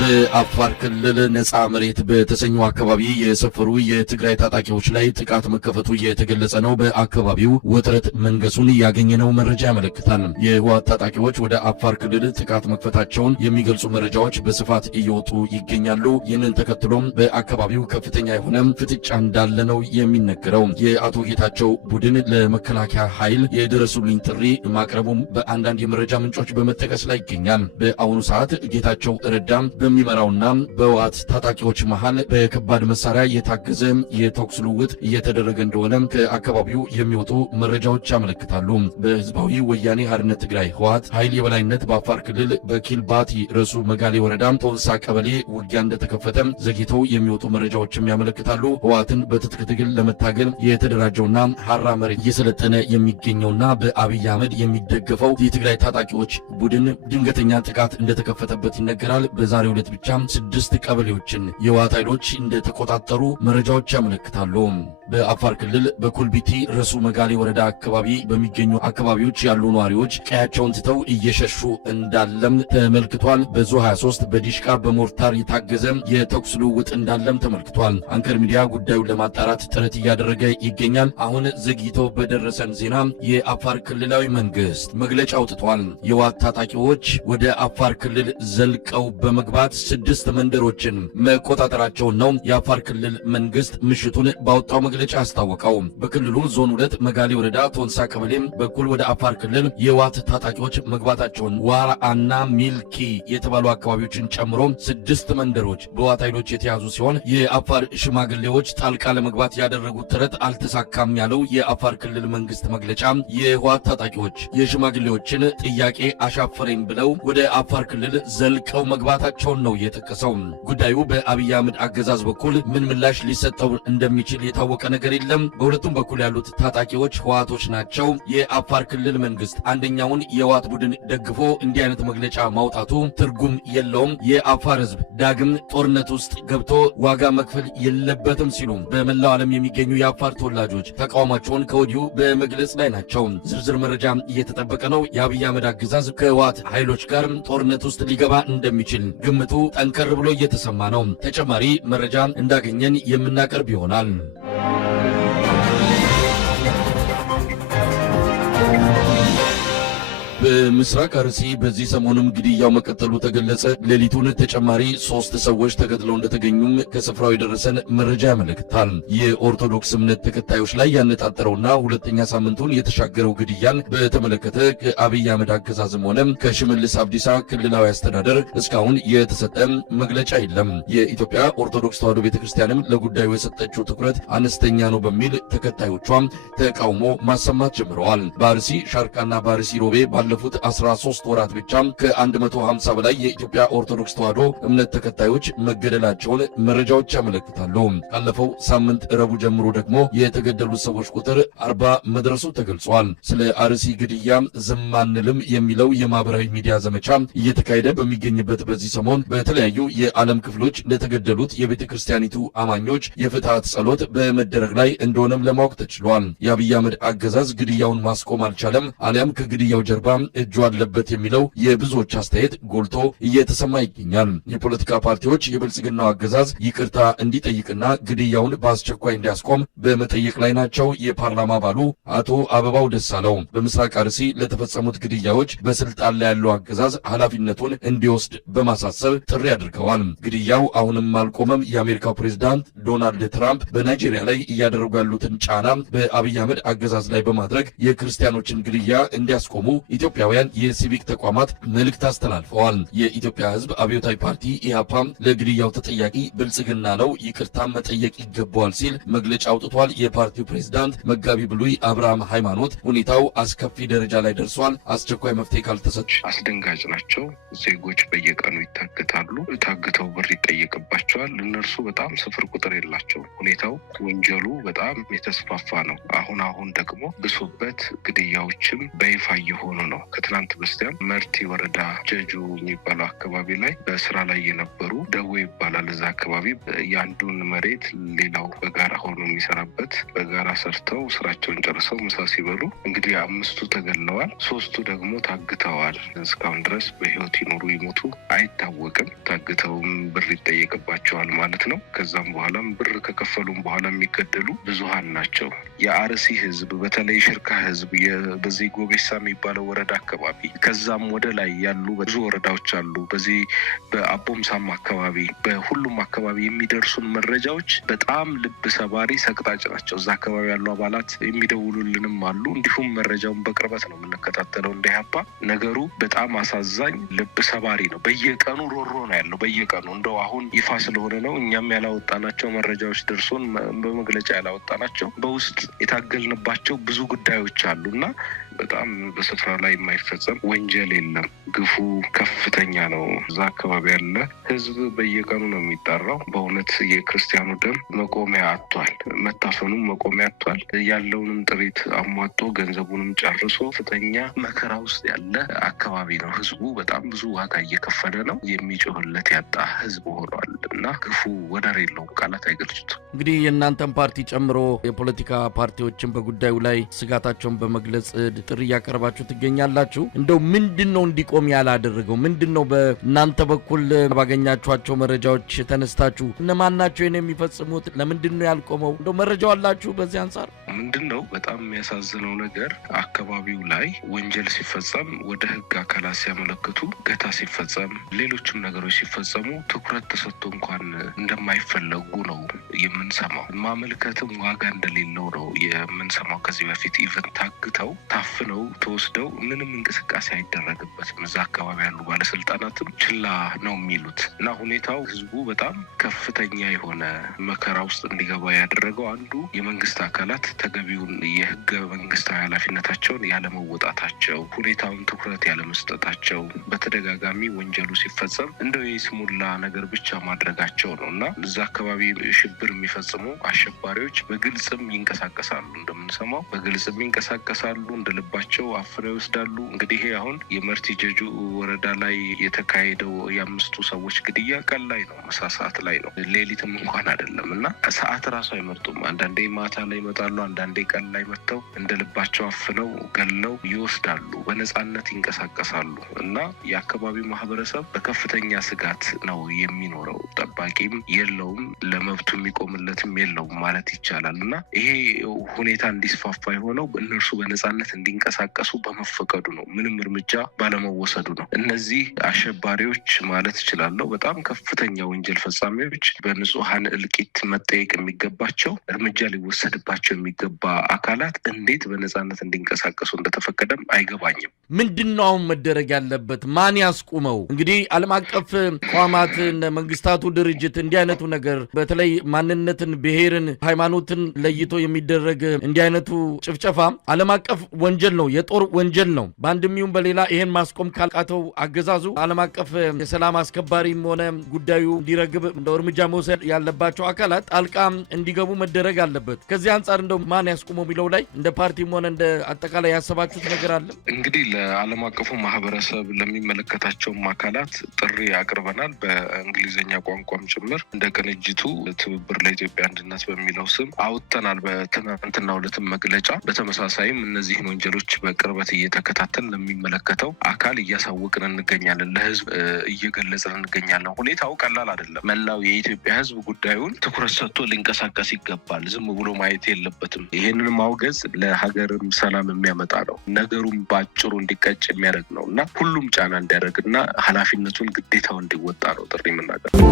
በአፋር ክልል ነጻ መሬት በተሰኘው አካባቢ የሰፈሩ የትግራይ ታጣቂዎች ላይ ጥቃት መከፈቱ እየተገለጸ ነው። በአካባቢው ውጥረት መንገሱን ያገኘነው መረጃ ያመለክታል። የህወሓት ታጣቂዎች ወደ አፋር ክልል ጥቃት መክፈታቸውን የሚገልጹ መረጃዎች በስፋት እየወጡ ይገኛሉ። ይህንን ተከትሎም በአካባቢው ከፍተኛ የሆነ ፍጥጫ እንዳለ ነው የሚነገረው። የአቶ ጌታቸው ቡድን ለመከላከያ ኃይል የድረሱልኝ ጥሪ ማቅረቡም በአንዳንድ የመረጃ ምንጮች በመጠቀስ ላይ ይገኛል። በአሁኑ ሰዓት ጌታቸው ረዳም በሚመራውና በህወሓት ታጣቂዎች መሃል በከባድ መሳሪያ የታገዘ የተኩስ ልውውጥ እየተደረገ እንደሆነ ከአካባቢው የሚወጡ መረጃዎች ያመለክታሉ። በህዝባዊ ወያኔ ሓርነት ትግራይ ህወሓት ኃይል የበላይነት በአፋር ክልል በኪልባቲ ረሱ መጋሌ ወረዳ ቶንሳ ቀበሌ ውጊያ እንደተከፈተ ዘግይተው የሚወጡ መረጃዎችም ያመለክታሉ። ህወሓትን በትጥቅ ትግል ለመታገል የተደራጀውና ሐራ መሬት እየሰለጠነ የሚገኘውና በአብይ አህመድ የሚደገፈው የትግራይ ታጣቂዎች ቡድን ድንገተኛ ጥቃት እንደተከፈተበት ይነገራል። በዛሬው ዕለት ብቻ 6 ቀበሌዎችን የህወሓት ኃይሎች እንደተቆጣጠሩ መረጃዎች ያመለክታሉ። በአፋር ክልል በኩልቢቲ ረሱ መጋሌ ወረዳ አካባቢ በሚገኙ አካባቢዎች ያሉ ነዋሪዎች ቀያቸውን ትተው እየሸሹ እንዳለም ተመልክቷል። በዙ 23 በዲሽቃ በሞርታር የታገዘ የተኩስ ልውውጥ እንዳለም ተመልክቷል። አንከር ሚዲያ ጉዳዩን ለማጣራት ጥረት እያደረገ ይገኛል። አሁን ዘግይቶ በደረሰን ዜና የአፋር ክልላዊ መንግስት መግለጫ አውጥቷል። የህወሓት ታጣቂዎች ወደ አፋር ክልል ዘልቀው በመግባት 6 መንደሮችን መቆጣጠራቸውን ነው የአፋር ክልል መንግስት ምሽቱን ባወጣው መግለጫ አስታወቀው። በክልሉ ዞን 2 መጋሌ ወረዳ ቶንሳ ቀበሌም በኩል ወደ አፋር ክልል የህወሓት ታጣቂዎች መግባታቸውን ዋራአና ሚልኪ የተባሉ አካባቢዎችን ጨምሮ 6 መንደሮች በህወሓት ኃይሎች የተያዙ ሲሆን የአፋር ሽማግሌዎች ጣልቃ ለመግባት ያደረጉት ጥረት አልተሳካም ያለው የአፋር ክልል መንግስት መግለጫ የህወሓት ታጣቂዎች የሽማግሌዎችን ጥያቄ አሻፈረኝ ብለው ወደ አፋር ክልል ዘልቀው መግባታቸውን ነው የጠቀሰው። ጉዳዩ በአብይ አህመድ አገዛዝ በኩል ምን ምላሽ ሊሰጠው እንደሚችል የታወቀ ነገር የለም። በሁለቱም በኩል ያሉት ታጣቂዎች ህወሓቶች ናቸው። የአፋር ክልል መንግስት አንደኛውን የህወሓት ቡድን ደግፎ እንዲህ አይነት መግለጫ ማውጣቱ ትርጉም የለውም። የአፋር ህዝብ ዳግም ጦርነት ውስጥ ገብቶ ዋጋ መክፈል የለበትም ሲሉ በመላው ዓለም የሚገኙ የአፋር ተወላጆች ተቃውሟቸውን ከወዲሁ በመግለጽ ላይ ናቸው። ዝርዝር መረጃ እየተጠበቀ ነው። የአብይ አህመድ አገዛዝ ከህወሓት ኃይሎች ጋር ጦርነት ውስጥ ሊገባ እንደሚችል ግምቱ ጠንከር ብሎ እየተሰማ ነው። ተጨማሪ መረጃ እንዳገኘን የምናቀርብ ይሆናል። በምስራቅ አርሲ በዚህ ሰሞኑም ግድያው መቀጠሉ ተገለጸ። ሌሊቱን ተጨማሪ 3 ሰዎች ተገድለው እንደተገኙም ከስፍራው የደረሰን መረጃ ያመለክታል። የኦርቶዶክስ እምነት ተከታዮች ላይ ያነጣጠረውና ሁለተኛ ሳምንቱን የተሻገረው ግድያን በተመለከተ ከአብይ አህመድ አገዛዝም ሆነ ከሽመልስ አብዲሳ ክልላዊ አስተዳደር እስካሁን የተሰጠ መግለጫ የለም። የኢትዮጵያ ኦርቶዶክስ ተዋሕዶ ቤተክርስቲያንም ለጉዳዩ የሰጠችው ትኩረት አነስተኛ ነው በሚል ተከታዮቿም ተቃውሞ ማሰማት ጀምረዋል። በአርሲ ሻርቃና በአርሲ ሮቤ ባለፉት 13 ወራት ብቻ ከ150 በላይ የኢትዮጵያ ኦርቶዶክስ ተዋሕዶ እምነት ተከታዮች መገደላቸውን መረጃዎች ያመለክታሉ። ካለፈው ሳምንት ረቡዕ ጀምሮ ደግሞ የተገደሉት ሰዎች ቁጥር 40 መድረሱ ተገልጿል። ስለ አርሲ ግድያ ዝም አንልም የሚለው የማህበራዊ ሚዲያ ዘመቻ እየተካሄደ በሚገኝበት በዚህ ሰሞን በተለያዩ የዓለም ክፍሎች ለተገደሉት የቤተ ክርስቲያኒቱ አማኞች የፍትሐት ጸሎት በመደረግ ላይ እንደሆነም ለማወቅ ተችሏል። የአብይ አህመድ አገዛዝ ግድያውን ማስቆም አልቻለም፣ አሊያም ከግድያው ጀርባ እጁ አለበት የሚለው የብዙዎች አስተያየት ጎልቶ እየተሰማ ይገኛል። የፖለቲካ ፓርቲዎች የብልጽግናው አገዛዝ ይቅርታ እንዲጠይቅና ግድያውን በአስቸኳይ እንዲያስቆም በመጠየቅ ላይ ናቸው። የፓርላማ አባሉ አቶ አበባው ደሳለው በምስራቅ አርሲ ለተፈጸሙት ግድያዎች በስልጣን ላይ ያለው አገዛዝ ኃላፊነቱን እንዲወስድ በማሳሰብ ጥሪ አድርገዋል። ግድያው አሁንም አልቆመም። የአሜሪካው ፕሬዝዳንት ዶናልድ ትራምፕ በናይጄሪያ ላይ እያደረጉ ያሉትን ጫና በአብይ አህመድ አገዛዝ ላይ በማድረግ የክርስቲያኖችን ግድያ እንዲያስቆሙ ኢትዮጵያውያን የሲቪክ ተቋማት መልእክት አስተላልፈዋል። የኢትዮጵያ ሕዝብ አብዮታዊ ፓርቲ ኢህአፓ ለግድያው ተጠያቂ ብልጽግና ነው፣ ይቅርታ መጠየቅ ይገባዋል ሲል መግለጫ አውጥቷል። የፓርቲው ፕሬዝዳንት መጋቢ ብሉይ አብርሃም ሃይማኖት ሁኔታው አስከፊ ደረጃ ላይ ደርሷል፣ አስቸኳይ መፍትሄ ካልተሰጠ አስደንጋጭ ናቸው። ዜጎች በየቀኑ ይታገታሉ፣ ታግተው ብር ይጠየቅባቸዋል። እነርሱ በጣም ስፍር ቁጥር የላቸው። ሁኔታው ወንጀሉ በጣም የተስፋፋ ነው። አሁን ደግሞ ብሶበት ግድያዎችም በይፋ እየሆኑ ነው። ነው። ከትናንት በስቲያ መርቲ ወረዳ ጀጁ የሚባለው አካባቢ ላይ በስራ ላይ የነበሩ ደዌ ይባላል እዛ አካባቢ ያንዱን መሬት ሌላው በጋራ ሆኖ የሚሰራበት በጋራ ሰርተው ስራቸውን ጨርሰው ምሳ ሲበሉ እንግዲህ 5 ተገለዋል፣ 3 ደግሞ ታግተዋል። እስካሁን ድረስ በህይወት ይኖሩ ይሞቱ አይታወቅም። ታግተውም ብር ይጠየቅባቸዋል ማለት ነው። ከዛም በኋላም ብር ከከፈሉም በኋላ የሚገደሉ ብዙሃን ናቸው። የአርሲ ህዝብ በተለይ ሽርካ ህዝብ በዚህ ጎቤሳ የሚባለው ወረዳ አካባቢ ከዛም ወደ ላይ ያሉ ብዙ ወረዳዎች አሉ። በዚህ በአቦምሳም አካባቢ በሁሉም አካባቢ የሚደርሱን መረጃዎች በጣም ልብ ሰባሪ ሰቅጣጭ ናቸው። እዛ አካባቢ ያሉ አባላት የሚደውሉልንም አሉ። እንዲሁም መረጃውን በቅርበት ነው የምንከታተለው እንደ ኢህአፓ። ነገሩ በጣም አሳዛኝ ልብ ሰባሪ ነው። በየቀኑ ሮሮ ነው ያለው። በየቀኑ እንደው አሁን ይፋ ስለሆነ ነው እኛም ያላወጣናቸው መረጃዎች ደርሶን በመግለጫ ያላወጣናቸው በውስጥ የታገልንባቸው ብዙ ጉዳዮች አሉና በጣም በስፍራ ላይ የማይፈጸም ወንጀል የለም። ግፉ ከፍተኛ ነው። እዛ አካባቢ ያለ ህዝብ በየቀኑ ነው የሚጠራው። በእውነት የክርስቲያኑ ደም መቆሚያ አጥቷል። መታፈኑም መቆሚያ አጥቷል። ያለውንም ጥሪት አሟጦ ገንዘቡንም ጨርሶ ከፍተኛ መከራ ውስጥ ያለ አካባቢ ነው። ህዝቡ በጣም ብዙ ዋጋ እየከፈለ ነው። የሚጮህለት ያጣ ህዝብ ሆኗል እና ግፉ ወደር የለውም። ቃላት አይገልጹትም። እንግዲህ የእናንተን ፓርቲ ጨምሮ የፖለቲካ ፓርቲዎችን በጉዳዩ ላይ ስጋታቸውን በመግለጽ ጥሪ ያቀርባችሁ ትገኛላችሁ። እንደው ምንድነው እንዲቆም ያላደረገው? ምንድነው በእናንተ በኩል ባገኛችኋቸው መረጃዎች ተነስታችሁ እነማን ናቸው የሚፈጽሙት? ለምንድነው ያልቆመው? እንደው መረጃው አላችሁ በዚህ አንፃር? ምንድነው በጣም የሚያሳዝነው ነገር አካባቢው ላይ ወንጀል ሲፈጸም ወደ ህግ አካላት ሲያመለክቱ፣ ገታ ሲፈጸም፣ ሌሎችም ነገሮች ሲፈጸሙ ትኩረት ተሰጥቶ እንኳን እንደማይፈለጉ ነው የምንሰማው። ማመልከትም ዋጋ እንደሌለው ነው የምንሰማው። ከዚህ በፊት ኢቨን ታግተው ታፍነው ተወስደው ምንም እንቅስቃሴ አይደረግበትም። እዛ አካባቢ ያሉ ባለስልጣናትም ችላ ነው የሚሉት እና ሁኔታው ህዝቡ በጣም ከፍተኛ የሆነ መከራ ውስጥ እንዲገባ ያደረገው አንዱ የመንግስት አካላት ተገቢውን የህገ መንግስታዊ ኃላፊነታቸውን ያለመወጣታቸው፣ ሁኔታውን ትኩረት ያለመስጠታቸው፣ በተደጋጋሚ ወንጀሉ ሲፈጸም እንደው የስሙላ ነገር ብቻ ማድረጋቸው ነው እና እዛ አካባቢ ሽብር የሚፈጽሙ አሸባሪዎች በግልጽም ይንቀሳቀሳሉ። እንደምንሰማው በግልጽም ይንቀሳቀሳሉ። እንደልባቸው አፍረው ይወስዳሉ። እንግዲህ ይሄ አሁን የመርቲ ጀጁ ወረዳ ላይ የተካሄደው የ5 ሰዎች ግድያ ቀን ላይ ነው፣ ምሳ ሰዓት ላይ ነው፣ ሌሊትም እንኳን አይደለም እና ሰዓት ራሱ አይመርጡም። አንዳንዴ ማታ ላይ ይመጣሉ፣ አንዳንዴ ቀን ላይ መጥተው እንደልባቸው አፍነው ገለው ይወስዳሉ። በነጻነት ይንቀሳቀሳሉ እና የአካባቢው ማህበረሰብ በከፍተኛ ስጋት ነው የሚኖረው። ጠባቂም የለውም፣ ለመብቱ የሚቆምለትም የለውም ማለት ይቻላል እና ይሄ ሁኔታ እንዲስፋፋ የሆነው እነርሱ በነጻነት እንዲንቀሳቀሱ በመፈቀዱ ነው። ምንም እርምጃ ባለመወሰዱ ነው። እነዚህ አሸባሪዎች ማለት እችላለሁ በጣም ከፍተኛ ወንጀል ፈጻሚዎች፣ በንጹሃን እልቂት መጠየቅ የሚገባቸው፣ እርምጃ ሊወሰድባቸው የሚገባ አካላት እንዴት በነጻነት እንዲንቀሳቀሱ እንደተፈቀደም አይገባኝም። ምንድነው አሁን መደረግ ያለበት? ማን ያስቁመው? እንግዲህ ዓለም አቀፍ ተቋማት፣ መንግስታቱ ድርጅት እንዲህ አይነቱ ነገር በተለይ ማንነትን፣ ብሔርን፣ ሃይማኖትን ለይቶ የሚደረግ እንዲህ አይነቱ ጭፍጨፋ ዓለም አቀፍ ወንጀል ነው፣ የጦር ወንጀል ነው። በአንድም ይሁን በሌላ ይሄን ማስቆም ካልቃተው አገዛዙ ዓለም አቀፍ የሰላም አስከባሪም ሆነ ጉዳዩ እንዲረግብ እንደው እርምጃ መውሰድ ያለባቸው አካላት ጣልቃ እንዲገቡ መደረግ አለበት። ከዚህ አንጻር እንደው ማን ያስቆመው የሚለው ላይ እንደ ፓርቲም ሆነ እንደ አጠቃላይ ያሰባችሁት ነገር አለ? እንግዲህ ለዓለም አቀፉ ማህበረሰብ ለሚመለከታቸውም አካላት ጥሪ አቅርበናል። በእንግሊዝኛ ቋንቋም ጭምር እንደ ቅንጅቱ ትብብር ለኢትዮጵያ አንድነት በሚለው ስም አውጥተናል በትናንትናው ዕለትም መግለጫ። በተመሳሳይም እነዚህን ወንጀሎች በቅርበት እየተከታተል ለሚመለከተው አካል እያሳወቅን እንገኛለን። ለህዝብ እየገለጽን እንገኛለን። ሁኔታው ቀላል አይደለም። መላው የኢትዮጵያ ህዝብ ጉዳዩን ትኩረት ሰጥቶ ሊንቀሳቀስ ይገባል። ዝም ብሎ ማየት የለበትም። ይሄንን ማውገዝ ለሀገርም ሰላም የሚያመጣ ነው። ነገሩም በአጭሩ እንዲቀጭ የሚያደርግ ነው እና ሁሉም ጫና እንዲያደርግና ኃላፊነቱን ግዴታው እንዲወጣ ነው ጥሪ የምናቀርበው።